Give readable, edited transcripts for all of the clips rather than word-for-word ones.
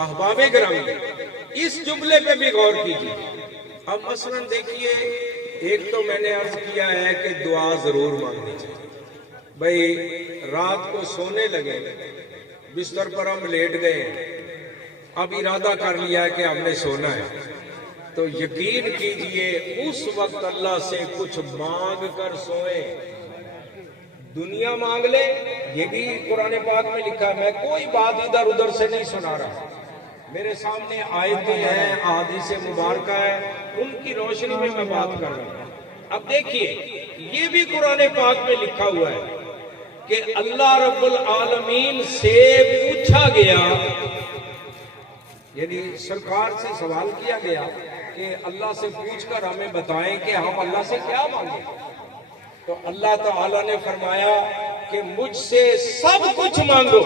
احباب گرامی اس جملے پہ بھی غور کیجیے. اب مثلا دیکھیے، ایک تو میں نے عرض کیا ہے کہ دعا ضرور مانگنی چاہیے. بھائی رات کو سونے لگے، بستر پر ہم لیٹ گئے، اب ارادہ کر لیا کہ ہم نے سونا ہے، تو یقین کیجئے اس وقت اللہ سے کچھ مانگ کر سوئے. دنیا مانگ لے، یہ بھی قرآن پاک میں لکھا ہے. میں کوئی بات ادھر ادھر سے نہیں سنا رہا، میرے سامنے آیتیں ہیں، احادیث مبارکہ ہے، ان کی روشنی میں بات کر رہا ہوں. اب دیکھیے یہ بھی قرآن پاک میں لکھا ہوا ہے کہ اللہ رب العالمین سے پوچھا گیا، یعنی سرکار سے سوال کیا گیا کہ اللہ سے پوچھ کر ہمیں بتائیں کہ ہم اللہ سے کیا مانگیں. تو اللہ تعالی نے فرمایا کہ مجھ سے سب کچھ مانگو.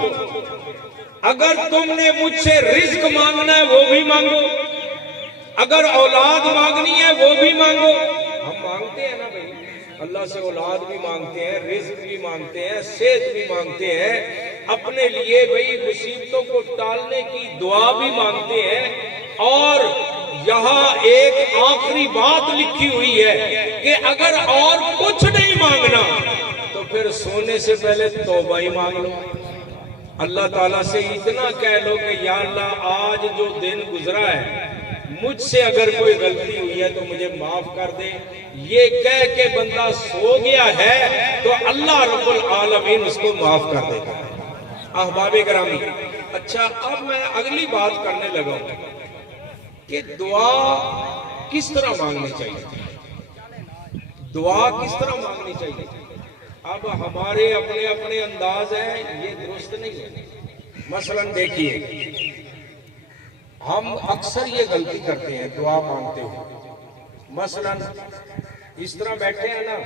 اگر تم نے مجھ سے رزق مانگنا ہے وہ بھی مانگو، اگر اولاد مانگنی ہے وہ بھی مانگو. ہم مانگتے ہیں نا بھائی، اللہ سے اولاد بھی مانگتے ہیں، رزق بھی مانگتے ہیں، صحت بھی مانگتے ہیں، اپنے لیے بھائی مصیبتوں کو ٹالنے کی دعا بھی مانگتے ہیں. اور یہاں ایک آخری بات لکھی ہوئی ہے کہ اگر اور کچھ نہیں مانگنا تو پھر سونے سے پہلے توبہ ہی مانگ لو. اللہ تعالیٰ سے اتنا کہہ لو کہ یا اللہ آج جو دن گزرا ہے مجھ سے اگر کوئی غلطی ہوئی ہے تو مجھے معاف کر دے. یہ کہہ کے بندہ سو گیا ہے تو اللہ رب العالمین اس کو معاف کر دے گا. احباب گرامی، اچھا اب میں اگلی بات کرنے لگا ہوں کہ دعا کس طرح مانگنی چاہیے. دعا کس طرح مانگنی چاہیے. اب ہمارے اپنے اپنے انداز ہیں، یہ درست نہیں ہے. مثلا دیکھیے ہم اکثر یہ غلطی کرتے ہیں دعا مانگتے ہوئے. مثلا اس طرح بیٹھے ہیں نا،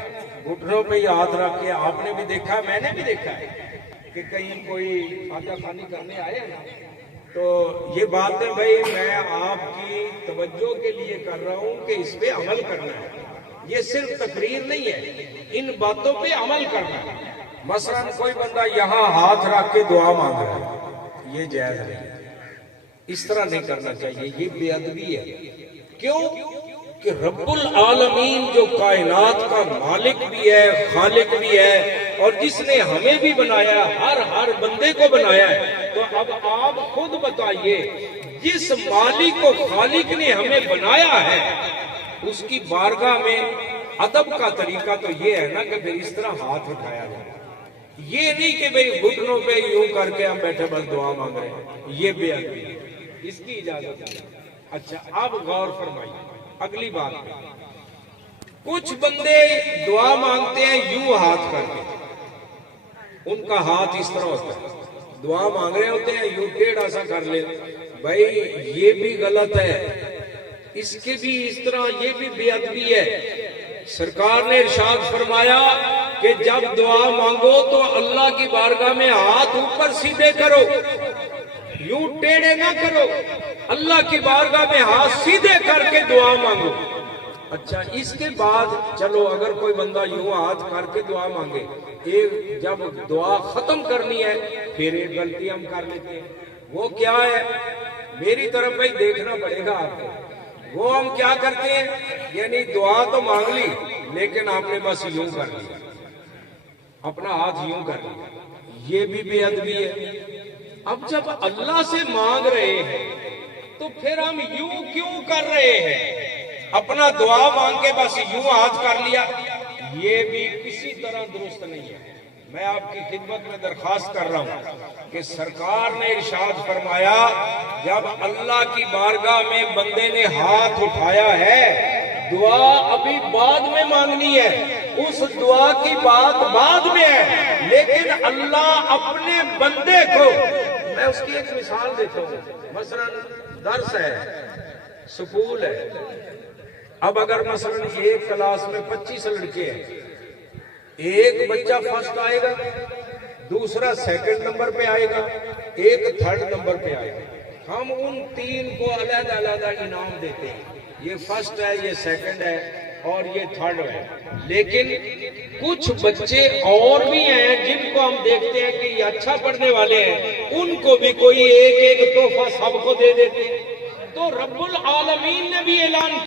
گھٹنوں پہ ہی ہاتھ رکھ کے، آپ نے بھی دیکھا میں نے بھی دیکھا ہے کہ کہیں کوئی آٹا خانی کرنے آئے نا، تو یہ بات ہے بھائی میں آپ کی توجہ کے لیے کر رہا ہوں کہ اس پہ عمل کرنا ہے. یہ صرف تقریر نہیں ہے، ان باتوں پہ عمل کرنا ہے. مثلا کوئی بندہ یہاں ہاتھ رکھ کے دعا مانگ رہا ہے، یہ جائز نہیں ہے، اس طرح نہیں کرنا چاہیے، یہ بے ادبی ہے. کیوں کہ رب العالمین جو کائنات کا مالک بھی ہے، خالق بھی ہے، اور جس نے ہمیں بھی بنایا، ہر بندے کو بنایا ہے. تو اب آپ خود بتائیے، جس مالک کو خالق نے ہمیں بنایا ہے اس کی بارگاہ میں ادب کا طریقہ تو یہ ہے نا کہ پھر اس طرح ہاتھ اٹھایا جائے. یہ نہیں کہ بھئی گھٹنوں پہ یوں کر کے ہم بیٹھے بس دعا مانگ رہے ہیں، یہ بے ادبی ہے، اس کی اجازت ہے. اچھا اب غور فرمائیے اگلی بات پہ. کچھ بندے دعا مانگتے ہیں یوں ہاتھ کر کے، ان کا ہاتھ اس طرح ہوتا ہے، دعا مانگ رہے ہوتے ہیں یوں ٹیڑھا سا کر لے. بھائی یہ بھی غلط ہے، اس کے بھی اس طرح یہ بھی بے ادبی ہے. سرکار نے ارشاد فرمایا کہ جب دعا مانگو تو اللہ کی بارگاہ میں ہاتھ اوپر سیدھے کرو، یوں ٹیڑھے نہ کرو، اللہ کی بارگاہ میں ہاتھ سیدھے کر کے دعا مانگو. اچھا اس کے بعد چلو اگر کوئی بندہ یوں ہاتھ کر کے دعا مانگے، ایک جب دعا ختم کرنی ہے پھر ایک غلطی ہم کر لیتے ہیں. وہ کیا ہے؟ میری طرف بھائی دیکھنا پڑے گا آپ کو. وہ ہم کیا کرتے ہیں، یعنی دعا تو مانگ لی لیکن آپ نے بس یوں کر لیا، اپنا ہاتھ یوں کر لیا، یہ بھی بے ادبی ہے. اب جب اللہ سے مانگ رہے ہیں تو پھر ہم یوں کیوں کر رہے ہیں؟ اپنا دعا مانگ کے بس یوں ہاتھ کر لیا، یہ بھی کسی طرح درست نہیں ہے. میں آپ کی خدمت میں درخواست کر رہا ہوں کہ سرکار نے ارشاد فرمایا جب اللہ کی بارگاہ میں بندے نے ہاتھ اٹھایا ہے، دعا ابھی بعد میں مانگنی ہے، اس دعا کی بات بعد میں ہے، لیکن اللہ اپنے بندے کو، میں اس کی ایک مثال دیتا ہوں. مثلا درس ہے، سکول ہے. اب اگر مثلا ایک کلاس میں 25 لڑکے ہیں، ایک بچہ فرسٹ آئے گا، دوسرا سیکنڈ نمبر پہ آئے گا، ایک تھرڈ نمبر پہ آئے گا. ہم ان تین کو علیحدہ علیحدہ انعام دیتے ہیں، یہ فرسٹ ہے، یہ سیکنڈ ہے اور یہ تھرڈ ہے. لیکن کچھ بچے اور بھی ہیں جن کو ہم دیکھتے ہیں کہ یہ اچھا پڑھنے والے ہیں، ان کو بھی کوئی ایک ایک تحفہ سب کو دے دیتے ہیں۔ تو رب العالمین نے بھی اعلان